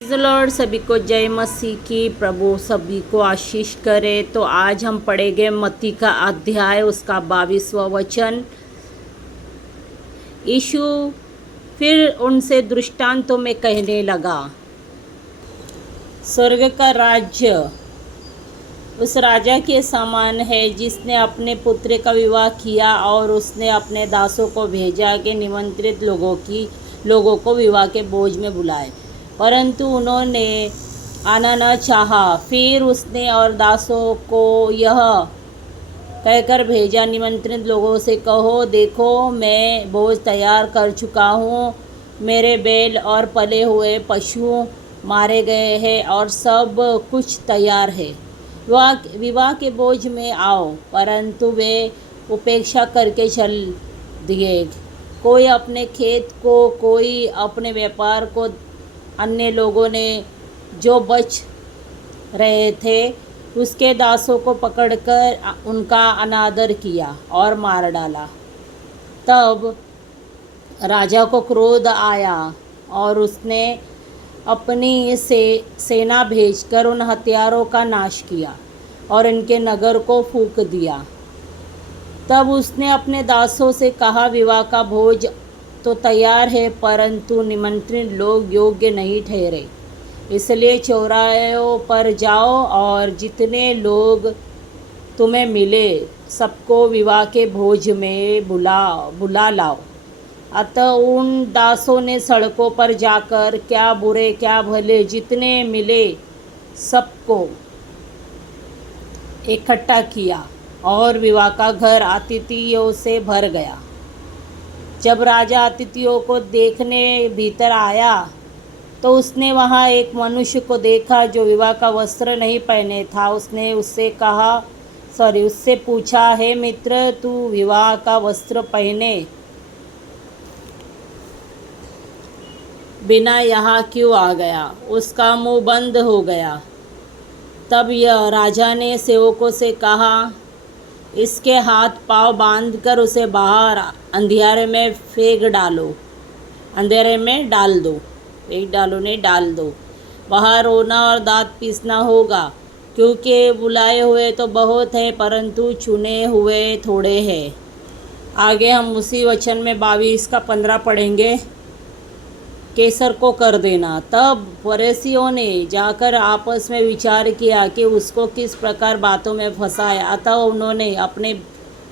Lord, सभी को जय मसीह की। प्रभु सभी को आशीष करे। तो आज हम पढ़ेंगे मत्ती का अध्याय, उसका 22वां वचन। यीशु फिर उनसे दृष्टांतों में कहने लगा, स्वर्ग का राज्य उस राजा के समान है जिसने अपने पुत्र का विवाह किया और उसने अपने दासों को भेजा कि निमंत्रित लोगों को विवाह के भोज में बुलाए, परंतु उन्होंने आना न चाहा। फिर उसने और दासों को यह कहकर भेजा, निमंत्रित लोगों से कहो, देखो मैं भोज तैयार कर चुका हूँ, मेरे बैल और पले हुए पशु मारे गए हैं और सब कुछ तैयार है, विवाह के भोज में आओ। परंतु वे उपेक्षा करके चल दिए, कोई अपने खेत को, कोई अपने व्यापार को। अन्य लोगों ने जो बच रहे थे उसके दासों को पकड़कर उनका अनादर किया और मार डाला। तब राजा को क्रोध आया और उसने अपनी सेना भेजकर उन हत्यारों का नाश किया और इनके नगर को फूंक दिया। तब उसने अपने दासों से कहा, विवाह का भोज तो तैयार है, परंतु निमंत्रित लोग योग्य नहीं ठहरे। इसलिए चौराहों पर जाओ और जितने लोग तुम्हें मिले सबको विवाह के भोज में बुला लाओ। अतः उन दासों ने सड़कों पर जाकर क्या बुरे क्या भले जितने मिले सबको इकट्ठा किया और विवाह का घर अतिथियों से भर गया। जब राजा अतिथियों को देखने भीतर आया तो उसने वहाँ एक मनुष्य को देखा जो विवाह का वस्त्र नहीं पहने था। उसने उससे पूछा, हे मित्र, तू विवाह का वस्त्र पहने बिना यहाँ क्यों आ गया? उसका मुंह बंद हो गया। तब यह राजा ने सेवकों से कहा, इसके हाथ पांव बांधकर उसे बाहर अंधेरे में डाल दो। वहाँ रोना और दांत पीसना होगा, क्योंकि बुलाए हुए तो बहुत हैं परंतु चुने हुए थोड़े हैं। आगे हम उसी वचन में 22 का 15 पढ़ेंगे। कैसर को कर देना। तब फरीसियों ने जाकर आपस में विचार किया कि उसको किस प्रकार बातों में फंसाए। अतः उन्होंने अपने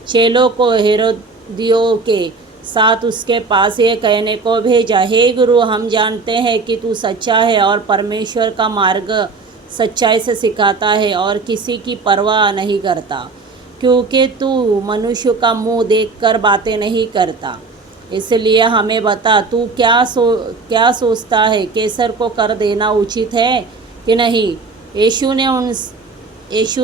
चेलों को हेरोदियों के साथ उसके पास ये कहने को भेजा, हे गुरु, हम जानते हैं कि तू सच्चा है और परमेश्वर का मार्ग सच्चाई से सिखाता है और किसी की परवाह नहीं करता, क्योंकि तू मनुष्य का मुँह देखकर बातें नहीं करता। इसलिए हमें बता, तू क्या सोचता है, कैसर को कर देना उचित है कि नहीं? यीशु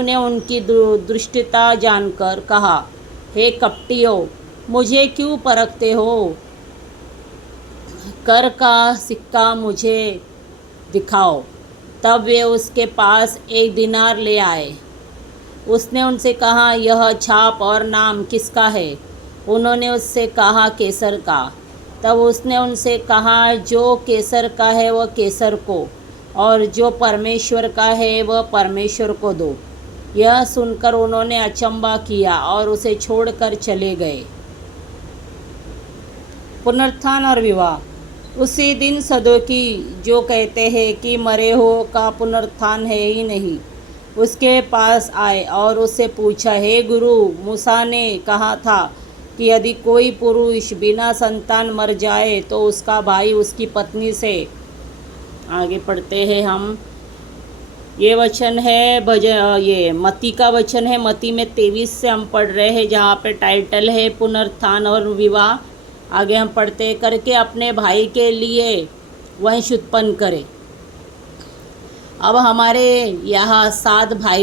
ने उनकी दुष्टता जानकर कहा, हे कपटियों, मुझे क्यों परखते हो? कर का सिक्का मुझे दिखाओ। तब वे उसके पास 1 दीनार ले आए। उसने उनसे कहा, यह छाप और नाम किसका है? उन्होंने उससे कहा, कैसर का। तब उसने उनसे कहा, जो कैसर का है वह कैसर को, और जो परमेश्वर का है वह परमेश्वर को दो। यह सुनकर उन्होंने अचंभा किया और उसे छोड़कर चले गए। पुनरुत्थान और विवाह। उसी दिन सदूकी, जो कहते हैं कि मरे हो का पुनरुत्थान है ही नहीं, उसके पास आए और उससे पूछा, हे गुरु, मूसा ने कहा था कि यदि कोई पुरुष बिना संतान मर जाए तो उसका भाई उसकी पत्नी से। आगे पढ़ते हैं हम। ये वचन है ये मत्ती का वचन है। मत्ती में 23 से हम पढ़ रहे हैं, जहाँ पे टाइटल है पुनरुत्थान और विवाह। आगे हम पढ़ते करके अपने भाई के लिए वंश उत्पन्न करे। अब हमारे यहाँ 7 भाई